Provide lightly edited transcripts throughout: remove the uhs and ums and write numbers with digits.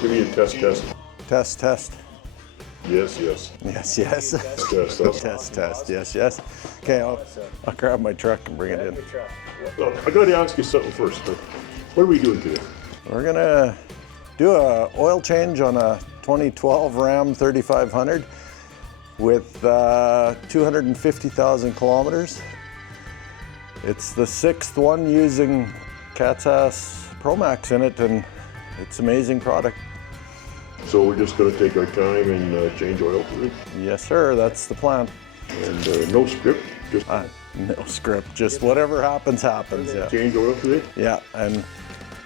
Give me a test. Test. Yes. Yes. Test. Yes. Okay, I'll grab my truck and bring it in. Well, I got to ask you something first. What are we doing today? We're gonna do a oil change on a 2012 Ram 3500 with 250,000 kilometers. It's the 6th one using KatzAzz ProMAX in it, and it's an amazing product. So we're just going to take our time and change oil today? Yes, sir, that's the plan. And no script? Just No script, just whatever happens, yeah. change oil today? Yeah, and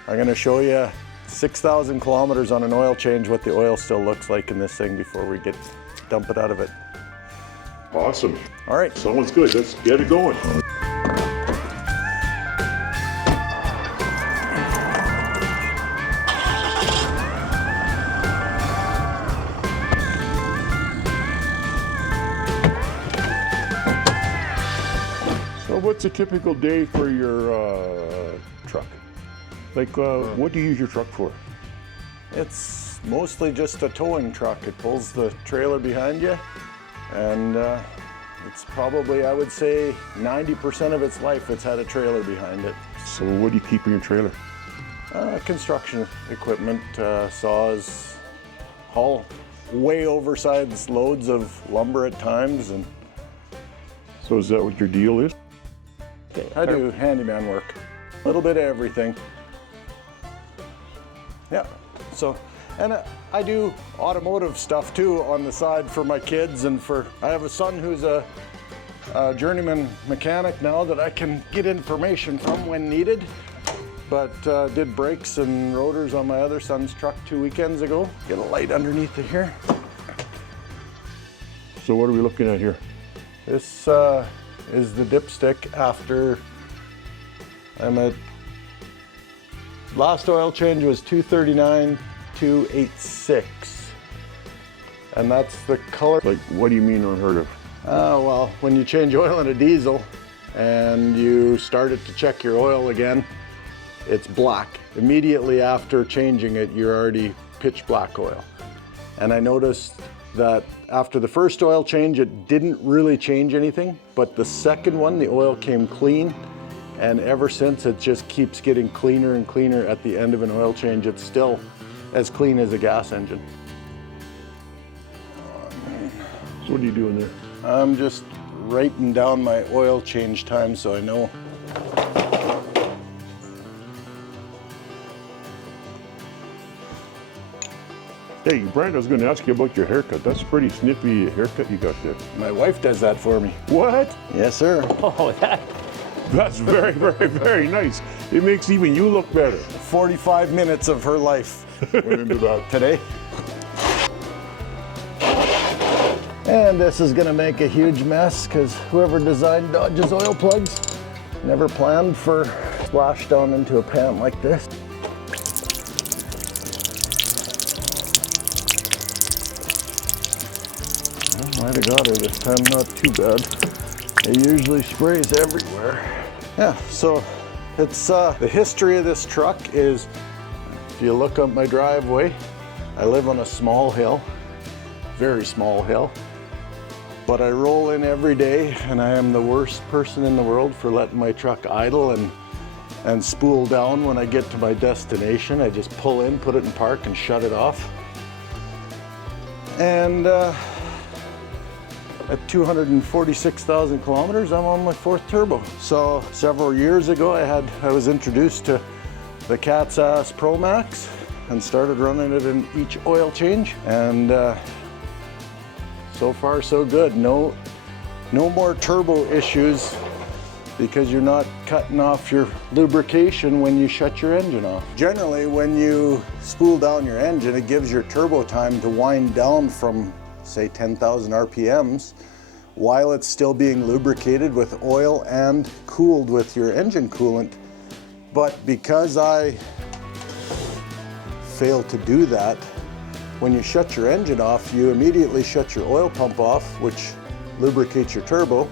I'm gonna show you 6,000 kilometers on an oil change, what the oil still looks like in this thing before we dump it out of it. Awesome. All right. Sounds good. Let's get it going. So what's a typical day for your truck? Like, what do you use your truck for? It's mostly just a towing truck. It pulls the trailer behind you, and it's probably, I would say, 90% of its life it's had a trailer behind it. So what do you keep in your trailer? Construction equipment, saws, haul way oversized loads of lumber at times, and So is that what your deal is? I do handyman work, a little bit of everything. Yeah, so, and I do automotive stuff too on the side for my kids, and I have a son who's a journeyman mechanic now that I can get information from when needed. But did brakes and rotors on my other son's truck 2 weekends ago. Get a light underneath it here. So what are we looking at here? This is the dipstick after last oil change was 239-286, and that's the color. Like, what do you mean unheard of? Well, when you change oil in a diesel and you start it to check your oil again, it's black. Immediately after changing it, you're already pitch black oil. And I noticed that after the first oil change, it didn't really change anything, but the second one, the oil came clean, and ever since it just keeps getting cleaner and cleaner. At the end of an oil change, it's still as clean as a gas engine. So what are you doing there? I'm just writing down my oil change time so I know. Hey, Brent, I was going to ask you about your haircut. That's a pretty snippy haircut you got there. My wife does that for me. What? Yes, sir. Oh, That's very, very, very nice. It makes even you look better. 45 minutes of her life Went into that. today. And this is gonna make a huge mess because whoever designed Dodge's oil plugs never planned for splash down into a pan like this. I might have got her this time, not too bad. It usually sprays everywhere. Yeah, so it's the history of this truck is, if you look up my driveway, I live on a small hill, very small hill, but I roll in every day, and I am the worst person in the world for letting my truck idle and spool down when I get to my destination. I just pull in, put it in park, and shut it off. And at 246,000 kilometers, I'm on my 4th turbo. So several years ago, I was introduced to the KatzAzz ProMAX and started running it in each oil change. And so far, so good. No more turbo issues because you're not cutting off your lubrication when you shut your engine off. Generally, when you spool down your engine, it gives your turbo time to wind down from, say, 10,000 RPMs while it's still being lubricated with oil and cooled with your engine coolant. But because I failed to do that, when you shut your engine off, you immediately shut your oil pump off, which lubricates your turbo,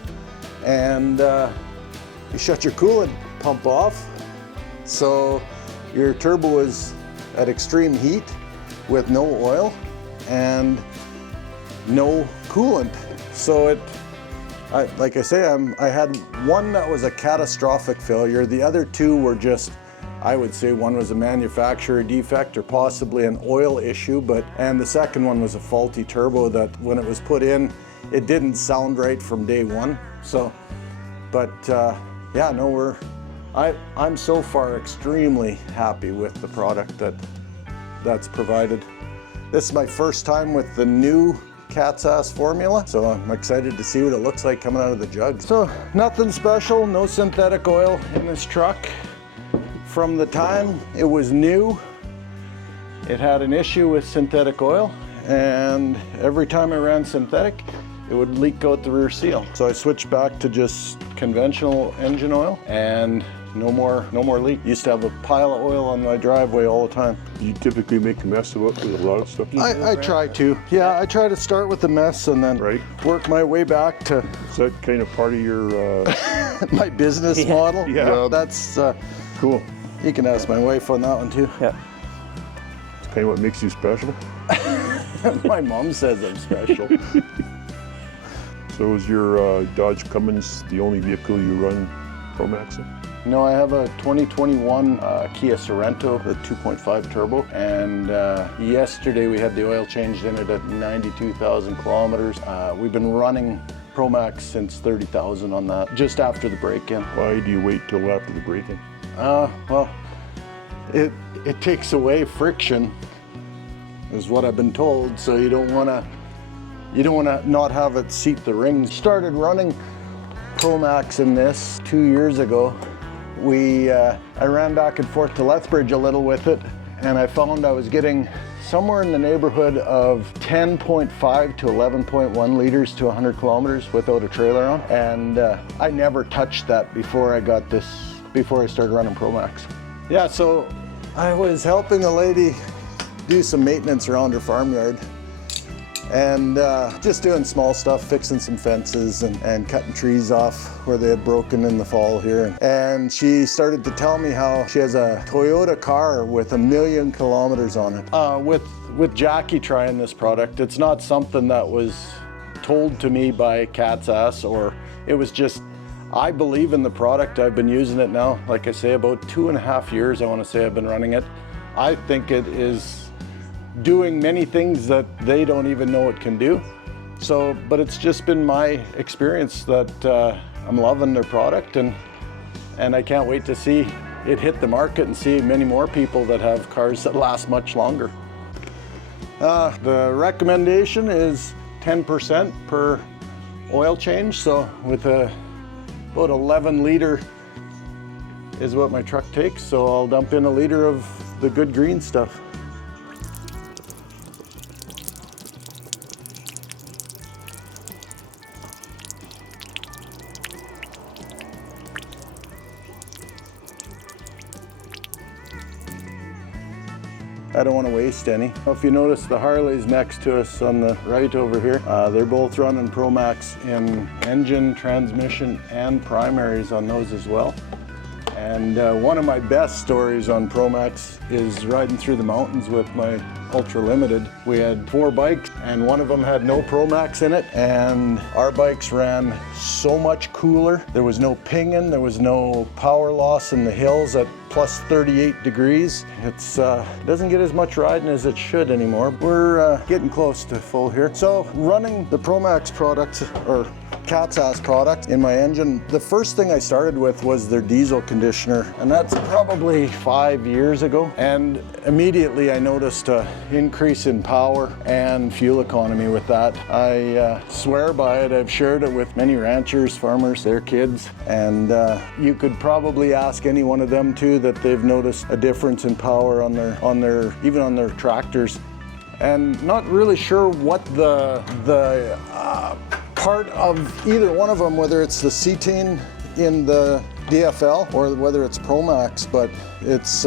and you shut your coolant pump off, so your turbo is at extreme heat, with no oil and no coolant. So like I say, I had one that was a catastrophic failure. The other two were just, I would say one was a manufacturer defect or possibly an oil issue, and the second one was a faulty turbo that when it was put in, it didn't sound right from day one. So, but yeah, no, I'm so far extremely happy with the product that's provided. This is my first time with the new KatzAzz formula, so I'm excited to see what it looks like coming out of the jug. So nothing special, no synthetic oil in this truck. From the time it was new, it had an issue with synthetic oil, and every time I ran synthetic, it would leak out the rear seal. So I switched back to just conventional engine oil, and no more leak. Used to have a pile of oil on my driveway all the time. You typically make a mess of it with a lot of stuff? I try to. Yeah, I try to start with the mess and then work my way back to... Is that kind of part of your... my business model? Yeah. That's... cool. You can ask my wife on that one too. Yeah. It's kind of what makes you special? My mom says I'm special. So is your Dodge Cummins the only vehicle you run ProMAX in? No, I have a 2021 Kia Sorento, the 2.5 turbo, and yesterday we had the oil changed in it at 92,000 kilometers. We've been running ProMAX since 30,000 on that, just after the break-in. Why do you wait till after the break-in? Well, it takes away friction, is what I've been told, so you don't want to not have it seat the rings. Started running ProMAX in this 2 years ago. I ran back and forth to Lethbridge a little with it, and I found I was getting somewhere in the neighborhood of 10.5 to 11.1 liters to 100 kilometers without a trailer on, and I never touched that before I started running ProMAX. Yeah, so I was helping a lady do some maintenance around her farmyard, and just doing small stuff, fixing some fences and cutting trees off where they had broken in the fall here. And she started to tell me how she has a Toyota car with 1 million kilometers on it. With Jackie trying this product, it's not something that was told to me by KatzAzz, or it was just, I believe in the product. I've been using it now, like I say, about 2.5 years, I want to say I've been running it. I think it is doing many things that they don't even know it can do. So, but it's just been my experience that I'm loving their product, and I can't wait to see it hit the market and see many more people that have cars that last much longer. The recommendation is 10% per oil change. So with about 11 liter is what my truck takes. So I'll dump in 1 liter of the good green stuff. I don't want to waste any. If you notice, the Harleys next to us on the right over here, they're both running ProMAX in engine, transmission, and primaries on those as well. And one of my best stories on ProMAX is riding through the mountains with my Ultra Limited. We had 4 bikes, and one of them had no ProMAX in it, and our bikes ran so much cooler. There was no pinging, there was no power loss in the hills at plus 38 degrees. It doesn't get as much riding as it should anymore. We're getting close to full here. So running the ProMAX product, or KatzAzz product in my engine, the first thing I started with was their diesel conditioner, and that's probably 5 years ago. And immediately I noticed an increase in power and fuel economy with that. I swear by it. I've shared it with many ranchers, farmers, their kids, and you could probably ask any one of them too that they've noticed a difference in power on their even on their tractors. And not really sure what the part of either one of them, whether it's the cetane in the DFL or whether it's ProMAX, but it's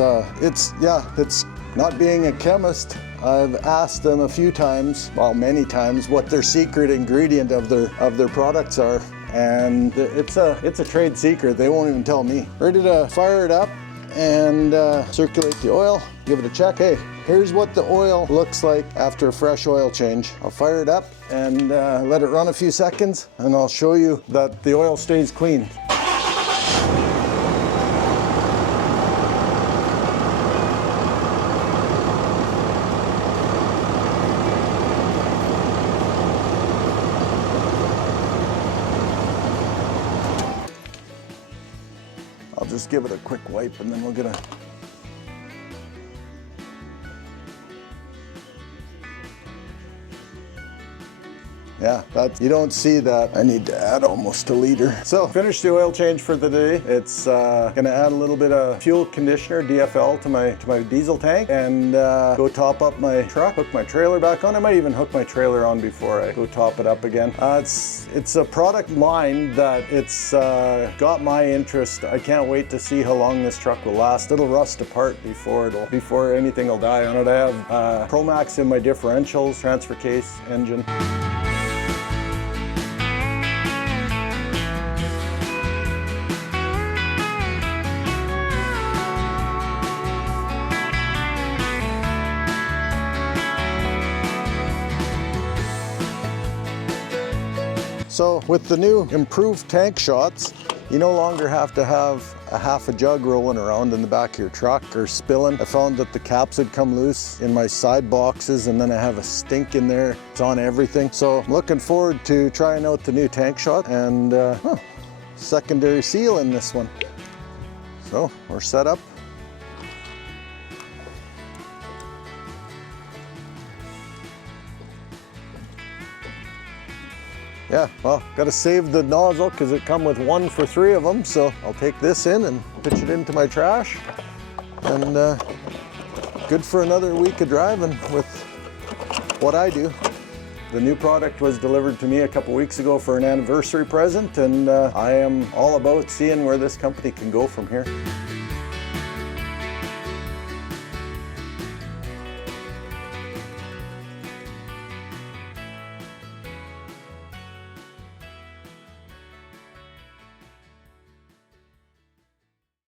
not being a chemist. I've asked them a few times, well, many times, what their secret ingredient of their products are, and it's a trade secret. They won't even tell me. Ready to fire it up and circulate the oil, give it a check. Hey, here's what the oil looks like after a fresh oil change. I'll fire it up and let it run a few seconds, and I'll show you that the oil stays clean. I'll just give it a quick wipe and then we'll get a... Yeah, you don't see that. I need to add almost a liter. So, finished the oil change for the day. It's gonna add a little bit of fuel conditioner, DFL, to my diesel tank, and go top up my truck, hook my trailer back on. I might even hook my trailer on before I go top it up again. It's a product line that it's got my interest. I can't wait to see how long this truck will last. It'll rust apart before anything will die on it. I have ProMAX in my differentials, transfer case, engine. So with the new improved tank shots, you no longer have to have a half a jug rolling around in the back of your truck or spilling. I found that the caps had come loose in my side boxes, and then I have a stink in there. It's on everything. So I'm looking forward to trying out the new tank shot, and secondary seal in this one. So we're set up. Yeah, well, got to save the nozzle because it come with 1 for 3 of them. So I'll take this in and pitch it into my trash. And good for another week of driving with what I do. The new product was delivered to me a couple weeks ago for an anniversary present, and I am all about seeing where this company can go from here.